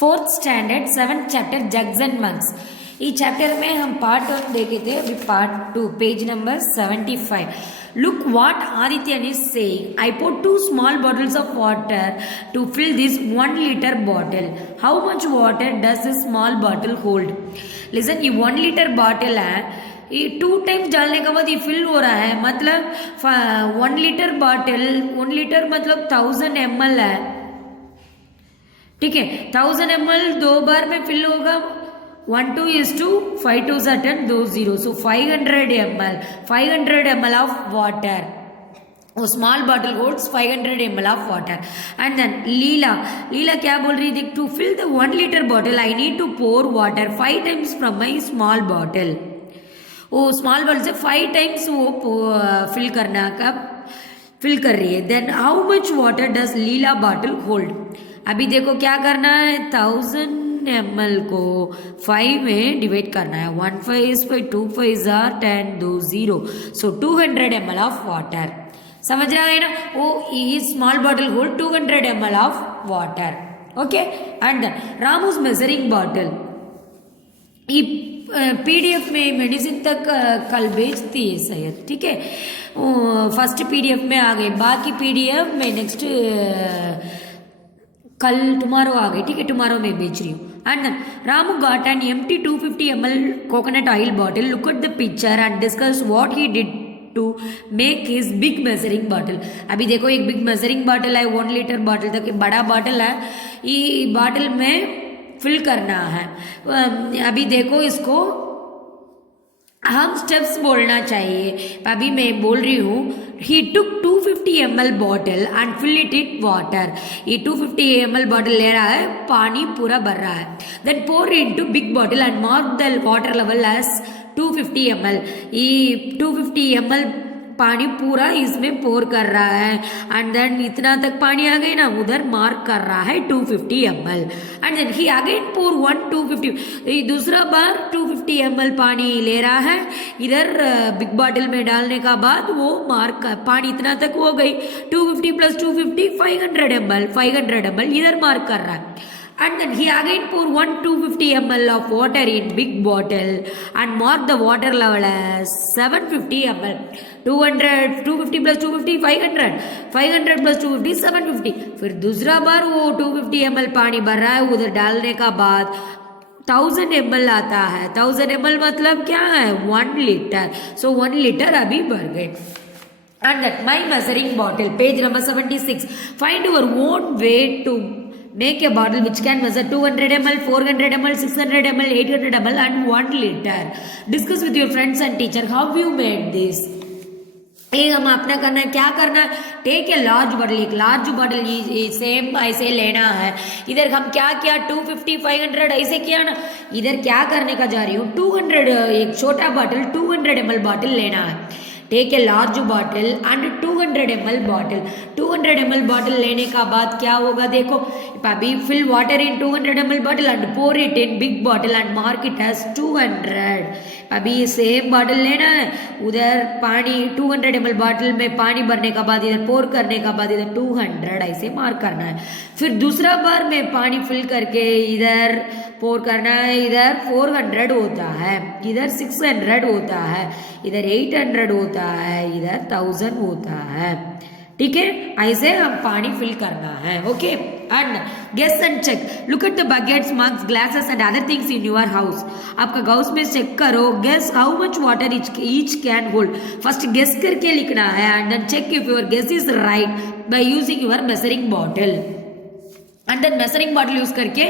Fourth standard 7th chapter jugs and mugs. इस chapter में हम पार्ट 1 देखे थे, अभी part 2 page number 75। Look what Adityan is saying. I put 2 small bottles of water to fill this 1 liter bottle. How much water does this small bottle hold? Listen, ये 1 liter bottle है, ये 2 times डालने के बाद ये fill हो रहा है, मतलब 1 लीटर बॉटल, 1 लीटर मतलब 1000 ml है, ठीक है। 1000 ml 2 बार में फिल होगा, 1 2 is to 5 2 are 10, 2 0, so 500 ml of water. वो small bottle holds 500 ml of water. And then Leela क्या बोल रही थी, to fill the 1 litre bottle I need to pour water 5 times from my small bottle. वो small bottle से 5 times वो fill करना का फिल कर रही है। Then how much water does Leela bottle hold? अभी देखो क्या करना है, 1000 ml को 5 में डिवाइड करना है, 1 5 5 2 5 are 10, 2 0, so 200 ml of water. समझ रहा है ना, वो small bottle hold 200 ml of water, okay. And then Ramu's measuring bottle, PDF में मेडिसिन तक कल भेजती है शायद, ठीक है। फर्स्ट पीडीएफ में आ गए, बाकी पीडीएफ में नेक्स्ट कल टुमारो आ गई, ठीक है, टुमारो में बेच रही हूँ। And then Ramu got an empty 250 ml coconut oil bottle, look at the picture and discuss what he did to make his big measuring bottle. अभी देखो एक बिग मेजरिंग बॉटल है, 1 लीटर बॉटल तक बड़ा बॉटल है, ये बॉटल में fill करना है। अभी देखो इसको हम स्टेप्स बोलना चाहिए, अभी मैं बोल रही हूँ, he took 250 ml bottle and fill it it water. ये 250 ml बॉटल ले रहा है, पानी पूरा भर रहा है। Then pour into big bottle and mark the water level as 250 ml। ये 250 ml पानी पूरा इसमें पोर कर रहा है, एंड देन इतना तक पानी आ गई ना, उधर मार्क कर रहा है 250 ml। And then he again pour 250, दूसरा बार 250 ml पानी ले रहा है, इधर बिग बॉटल में डालने का बाद वो मार्क पानी इतना तक हो गई, 250 प्लस 250 500 ml इधर मार्क कर रहा है। And then he again pour 250 ml of water in big bottle and mark the water level as 750 ml. 250 plus 250 500 plus 250 750। फिर दूसरा बार वो 250 ml पानी भर रहा है, उधर डालने का बाद 1000 ml आता है। 1000 ml मतलब क्या है, 1 लीटर, सो 1 लीटर अभी भर गए। And that my measuring bottle, page number 76, find your own way to make a bottle which can measure 200 ml, 400 ml, 600 ml, 800 ml and 1 liter. Discuss with your friends and teacher how you made this. एक हम अपना करना है, क्या करना है, take a large bottle, एक large bottle same ऐसे लेना है। इधर हम क्या किया, 250 500 ऐसे किया ना, इधर क्या करने का जा रही हूँ, 200 एक छोटा बॉटल 200 ml बॉटल लेना है। Take a large bottle and 200 ml bottle, 200 ml bottle लेने का बाद क्या होगा, देखो अभी fill water in 200 ml bottle and pour it in big bottle and mark it as 200। अभी सेम बॉटल लेना है, उधर पानी 200 ml बॉटल में पानी भरने का बाद इधर पोर करने का बाद इधर 200 ऐसे मार्क करना है। फिर दूसरा बार में पानी फिल करके इधर पोर करना है, इधर 400 होता है, इधर 600 होता है, इधर 800 होता है, इधर 1000 होता है, ठीक है। ऐसे हम पानी फिल करना है, okay. And guess and check, look at the buckets, mugs, glasses and other things in your house. आपका हाउस में चेक करो, guess how much water each can hold. First guess करके लिखना है and then check if your guess is right by using your measuring bottle. And then measuring bottle use करके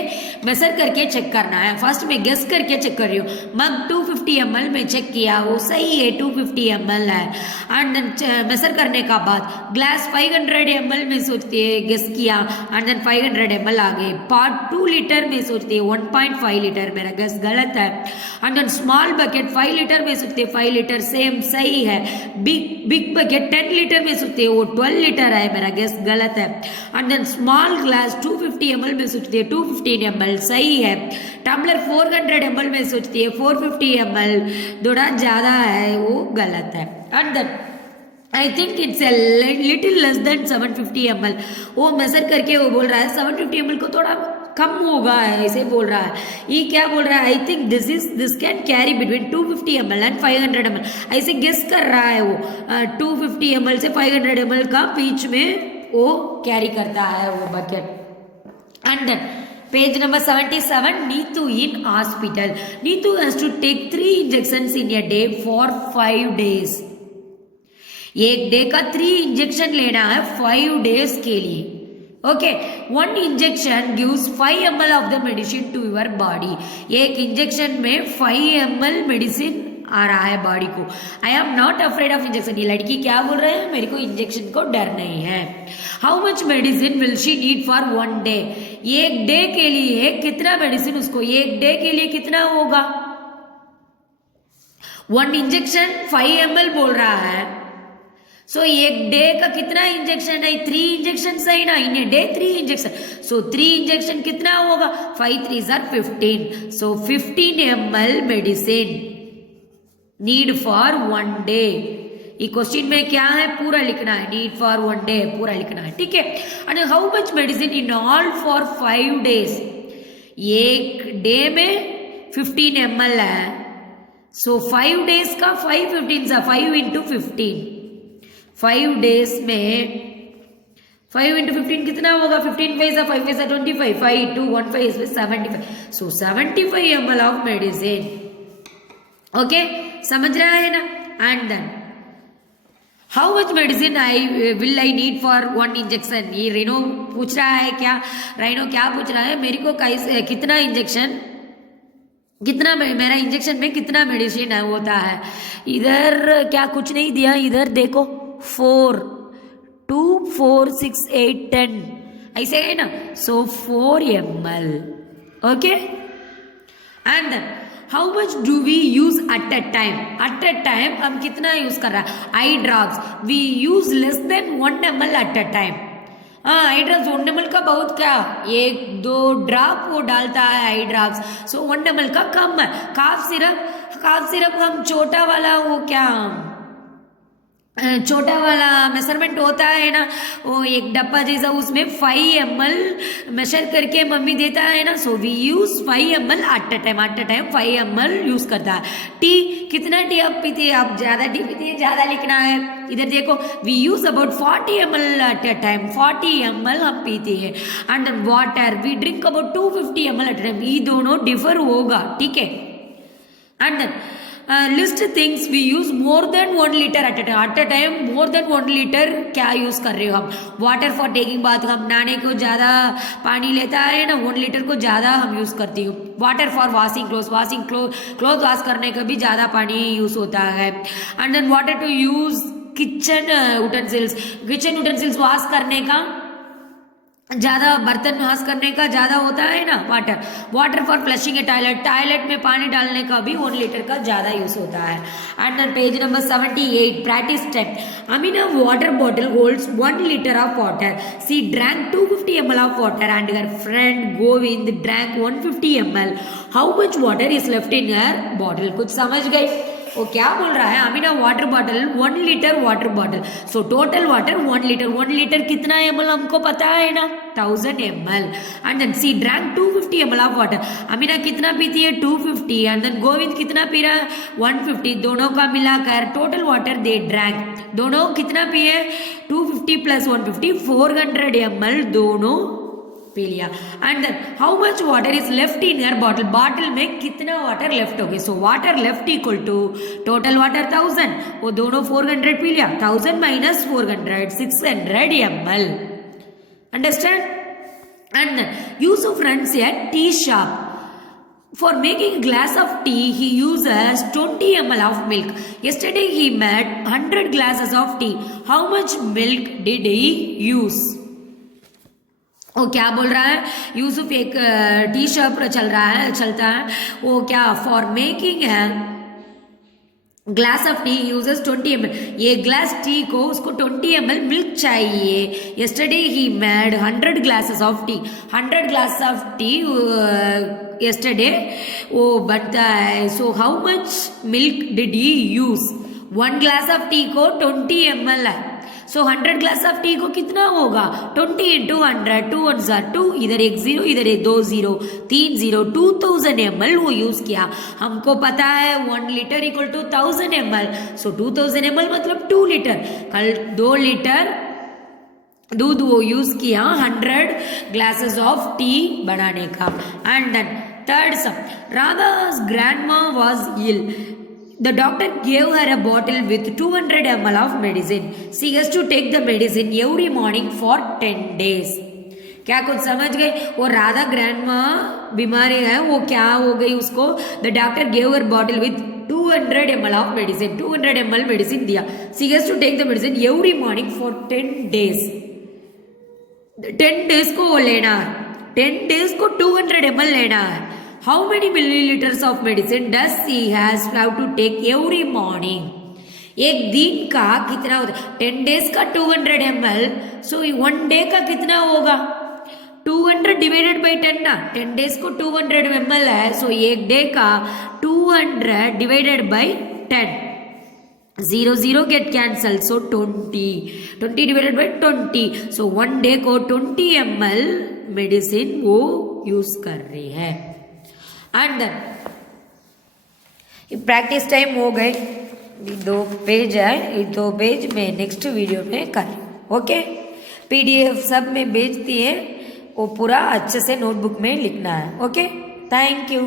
measure करके check करना है। First में guess करके check कर रही हूँ, मग 250 ml में चेक किया, वो सही है, 250 ml है। एंड देन मेजर करने का बाद ग्लास 500 ml में सोचती है, गेस किया एंड देन 500 ml आ गए। पार्ट 2 लीटर में सोचती है 1.5 लीटर, मेरा गेस गलत है। And then small bucket 5 litre में सोचती है 5 लीटर, सेम सही है। बिग बकेट 10 लीटर में सोचती है वो 12 लीटर है, मेरा गेस गलत है। And then small glass 250 ml में सोचती है 250 ml, सही है। टम्बलर 400 ml में सोचती है 450 ml, थोड़ा ज्यादा है, वो गलत है। And then I think it's little less than 750 ml, वो मेजर करके वो बोल रहा है 750 ml को थोड़ा कम होगा ऐसे बोल रहा है। ये क्या बोल रहा है, I think this can carry between 250 ml and 500 ml, ऐसे गेस कर रहा है वो 250 ml से 500 ml का बीच में वो कैरी करता है वो bucket. And then page number 77, Neetu in hospital. Neetu has to take 3 injections in a day for 5 days। एक डे का 3 इंजेक्शन लेना है 5 days के लिए। Okay, 1 injection gives 5 ml of the medicine to your body. एक इंजेक्शन में 5 ml मेडिसिन आ रहा है बॉडी को। I am not afraid of injection. ये लड़की क्या बोल रहे हैं, मेरे को इंजेक्शन को डर नहीं है। How much medicine will she need for 1 day। एक डे के लिए कितना मेडिसिन उसको, एक डे के लिए कितना होगा, 1 इंजेक्शन 5 ml बोल रहा है। सो एक डे का कितना इंजेक्शन है, 3 इंजेक्शन सही ना, in a day 3 injection. So 3 injection कितना होगा, 5 3s are 15। So 15 ml medicine need for 1 day। ये क्वेश्चन में क्या है, पूरा लिखना है, नीड फॉर 1 day पूरा लिखना है, ठीक है। And how much medicine in all for 5 days। एक डे में 15 ml है। सो 5 days का 5 15 5 into 15, 5 days में 5 into 15 कितना होगा, 15 5 5 25, 5 2 1 5 इसमें 75। So 75 ml of medicine. Okay, समझ रहा है ना। And then how much medicine will I need for 1 injection. ये रेनो पूछ रहा है, क्या रेनो क्या पूछ रहा है, मेरे को कितना इंजेक्शन, कितना मेरा इंजेक्शन में कितना मेडिसिन है होता है। इधर क्या कुछ नहीं दिया, इधर देखो 4 2 4 6 8 10 ऐसे है ना। So 4 ml। Okay, and how much do we use at a time. At a time हम कितना यूज कर रहा है, eye drops we use less than 1 ml at a time. हाँ, आई ड्रॉप्स 1 ml का बहुत क्या, 1-2 ड्रॉप वो डालता है आई ड्रॉप्स। सो 1 ml का कम है। काफ सिरप हम छोटा वाला, वो क्या छोटा वाला मेजरमेंट होता है ना, वो एक डब्बा जैसा, उसमें 5 ml मेजर करके मम्मी देता है ना। So we use 5 ml at a time 5 ml use करता है। टी, कितना टी आप पीते हैं, आप ज्यादा टी पीते हैं, ज्यादा लिखना है। इधर देखो, we use about 40 ml at a time, 40 ml हम पीते हैं। And water we drink about 250 ml at a time. ये दोनों डिफर होगा, ठीक है। And list things we use more than 1 liter at a time. More than 1 liter क्या use कर रहे हो हम, वाटर फॉर टेकिंग बाथ, हम नहाने को ज्यादा पानी लेता है ना, 1 liter को ज्यादा हम यूज करती हूँ। Water for washing cloth wash करने का भी ज्यादा पानी यूज होता है। And then water to use kitchen utensils wash करने का ज्यादा, बर्तन वॉश करने का ज्यादा होता है ना water for flushing A toilet में पानी डालने का भी 1 liter का ज्यादा यूज होता है। And page number 78, practice 10। Amina water bottle holds 1 liter of water. She drank 250 ml of water and her friend Govind drank 150 ml। How much water is left in her bottle. कुछ समझ गए वो क्या बोल रहा है, Amina water bottle 1 liter water bottle. So total water 1 liter। 1 liter कितना ml हमको पता है ना, 1000 ml। And then she drank 250 ml of water. Amina कितना पीती है, 250। एंड देन गोविंद कितना पी रहा है, 150। दोनों का मिलाकर टोटल वाटर दे ड्रैंक, दोनों कितना पिए, 250 प्लस 150 400 ml दोनों पी लिया। And then how much water is left in your bottle. Bottle में कितना वाटर लेफ्ट हो गया। So water left equal to total water 1000, वो दोनों 400 पी लिया, 1000 minus 400 600 ml। Understand. And Yusuf runs a tea shop. For making a glass of tea, he uses 20 ml of milk. Yesterday he made 100 glasses of tea. How much milk did he use? वो क्या बोल रहा है, यूसुफ एक tea shop चलता है, वो क्या फॉर मेकिंग है glass of T uses 20 ml। ये ग्लास टी को उसको 20 ml मिल्क चाहिए। Yesterday he made 100 glasses of T. 100 glasses of T yesterday वो बनता है। So how much milk did he use. 1 glass of T को 20 ml है। सो 100 ग्लास ऑफ टी को कितना होगा 20 इंटू 100 2 1 2 इधर एक जीरो इधर एक 2 जीरो 3 जीरो 2000 ml वो यूज किया। हमको पता है 1 litre equal to 1000 ml, so 2000 ml मतलब 2 लीटर। कल 2 लीटर दूध वो यूज किया 100 ग्लासेस ऑफ टी बनाने का। And then third sum, Radha's grandma was ill. The doctor gave her a bottle with 200 ml of medicine. She has to take the medicine every morning for 10 days. क्या कुछ समझ गए? वो Radha grandma बीमारी है, वो क्या हो गई उसको? The doctor gave her bottle with 200 ml of medicine, 200 ml medicine दिया। She has to take the medicine every morning for 10 days। 10 days को वो लेना है, 10 days को 200 ml लेना है। How many milliliters of medicine does she has have to take every morning? एक दिन का कितना होता है? 10 days का 200 ml, so 1 day का कितना होगा? 200 divided by 10 ना, 10 days को 200 ml है, so एक day का 200 divided by 10, 0 0 get cancelled, so 20 divided by 20, so 1 day को 20 ml medicine वो यूज कर रही है। एंड देन प्रैक्टिस टाइम हो गए, 2 पेज है, ये 2 पेज मैं नेक्स्ट वीडियो में कर, ओके। PDF सब में भेजती है, वो पूरा अच्छे से नोटबुक में लिखना है, ओके। Thank you.